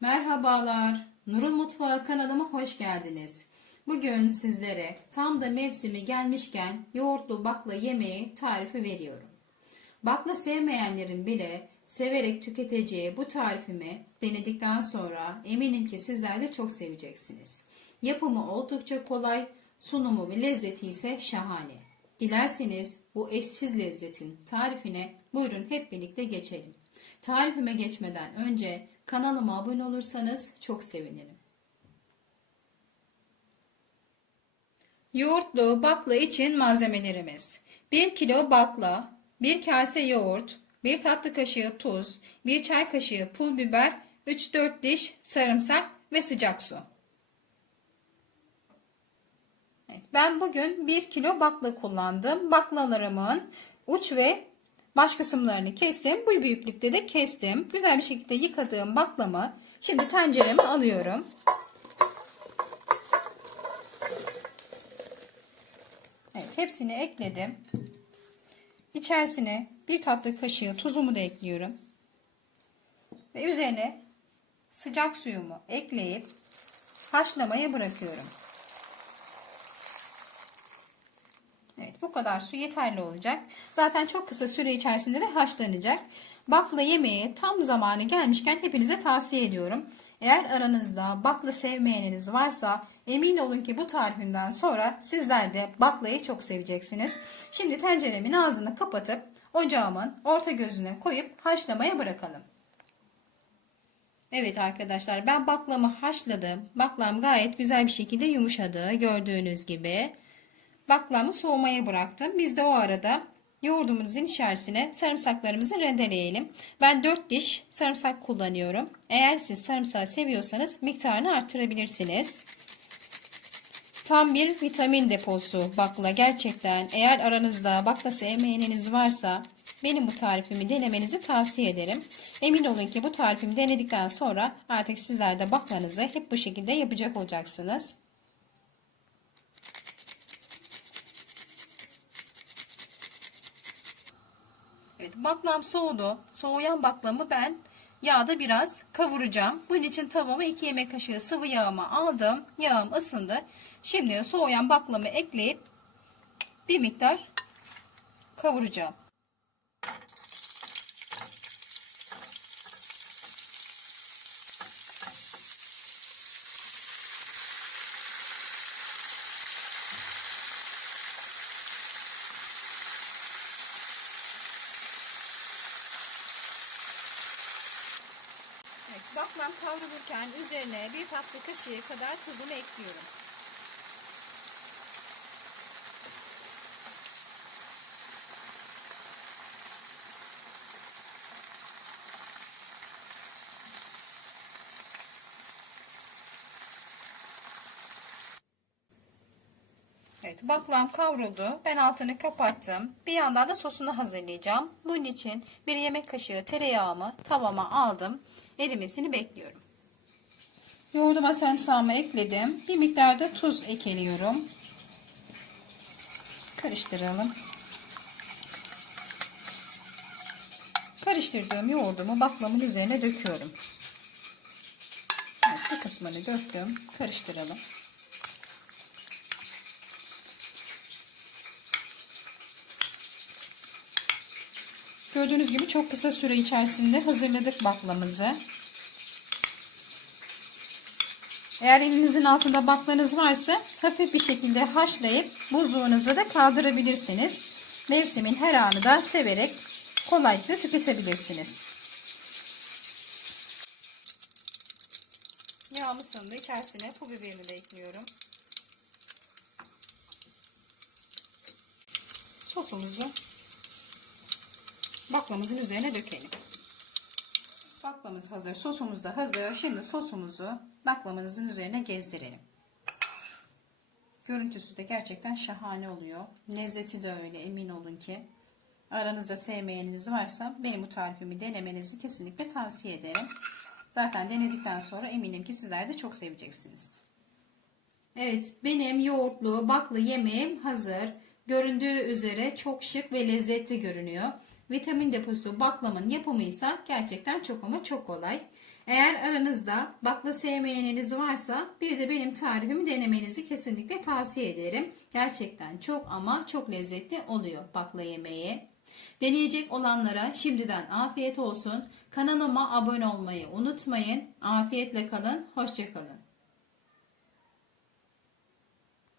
Merhabalar, Nurul Mutfağı kanalıma hoş geldiniz. Bugün sizlere tam da mevsimi gelmişken yoğurtlu bakla yemeği tarifi veriyorum. Bakla sevmeyenlerin bile severek tüketeceği bu tarifimi denedikten sonra eminim ki sizler de çok seveceksiniz. Yapımı oldukça kolay, sunumu ve lezzeti ise şahane. Dilerseniz bu eşsiz lezzetin tarifine buyurun hep birlikte geçelim. Tarifime geçmeden önce kanalıma abone olursanız çok sevinirim. Yoğurtlu bakla için malzemelerimiz 1 kilo bakla, 1 kase yoğurt, 1 tatlı kaşığı tuz, 1 çay kaşığı pul biber, 3-4 diş sarımsak ve sıcak su. Evet, ben bugün 1 kilo bakla kullandım. Baklalarımın uç ve baş kısımlarını kestim. Bu büyüklükte de kestim. Güzel bir şekilde yıkadığım baklamı şimdi tencereme alıyorum. Evet, hepsini ekledim. İçerisine bir tatlı kaşığı tuzumu da ekliyorum. Ve üzerine sıcak suyumu ekleyip haşlamaya bırakıyorum. Evet bu kadar su yeterli olacak. Zaten çok kısa süre içerisinde de haşlanacak. Bakla yemeği tam zamanı gelmişken hepinize tavsiye ediyorum. Eğer aranızda bakla sevmeyeniniz varsa emin olun ki bu tarifimden sonra sizler de baklayı çok seveceksiniz. Şimdi tenceremin ağzını kapatıp ocağımın orta gözüne koyup haşlamaya bırakalım. Evet arkadaşlar ben baklamı haşladım. Baklam gayet güzel bir şekilde yumuşadı gördüğünüz gibi. Baklamı soğumaya bıraktım. Biz de o arada yoğurdumuzun içerisine sarımsaklarımızı rendeleyelim. Ben 4 diş sarımsak kullanıyorum. Eğer siz sarımsağı seviyorsanız miktarını arttırabilirsiniz. Tam bir vitamin deposu bakla gerçekten. Eğer aranızda bakla sevmeyeniniz varsa benim bu tarifimi denemenizi tavsiye ederim. Emin olun ki bu tarifimi denedikten sonra artık sizler de baklanızı hep bu şekilde yapacak olacaksınız. Baklam soğudu. Soğuyan baklamı ben yağda biraz kavuracağım. Bunun için tavama 2 yemek kaşığı sıvı yağımı aldım. Yağım ısındı. Şimdi soğuyan baklamı ekleyip bir miktar kavuracağım. Baklam kavrulurken üzerine bir tatlı kaşığı kadar tuzumu ekliyorum. Evet, baklam kavruldu. Ben altını kapattım. Bir yandan da sosunu hazırlayacağım. Bunun için bir yemek kaşığı tereyağımı tavama aldım. Erimesini bekliyorum. Yoğurduma sarımsağımı ekledim. Bir miktar da tuz ekliyorum. Karıştıralım. Karıştırdığım yoğurdumu baklamın üzerine döküyorum. Evet, bir kısmını döktüm. Karıştıralım. Gördüğünüz gibi çok kısa süre içerisinde hazırladık baklamızı. Eğer elinizin altında baklanız varsa hafif bir şekilde haşlayıp buzluğunuza da kaldırabilirsiniz. Mevsimin her anı da severek kolaylıkla tüketebilirsiniz. Yağım ısındı. İçerisine pul biberimi de ekliyorum. Sosumuzu baklamızın üzerine dökelim. Baklamız hazır, sosumuz da hazır. Şimdi sosumuzu baklamamızın üzerine gezdirelim. Görüntüsü de gerçekten şahane oluyor. Lezzeti de öyle emin olun ki. Aranızda sevmeyeniniz varsa benim bu tarifimi denemenizi kesinlikle tavsiye ederim. Zaten denedikten sonra eminim ki sizler de çok seveceksiniz. Evet benim yoğurtlu baklı yemeğim hazır. Göründüğü üzere çok şık ve lezzetli görünüyor. Vitamin deposu baklamın yapımı ise gerçekten çok ama çok kolay. Eğer aranızda bakla sevmeyeniniz varsa bir de benim tarifimi denemenizi kesinlikle tavsiye ederim. Gerçekten çok ama çok lezzetli oluyor bakla yemeği. Deneyecek olanlara şimdiden afiyet olsun. Kanalıma abone olmayı unutmayın. Afiyetle kalın, hoşçakalın.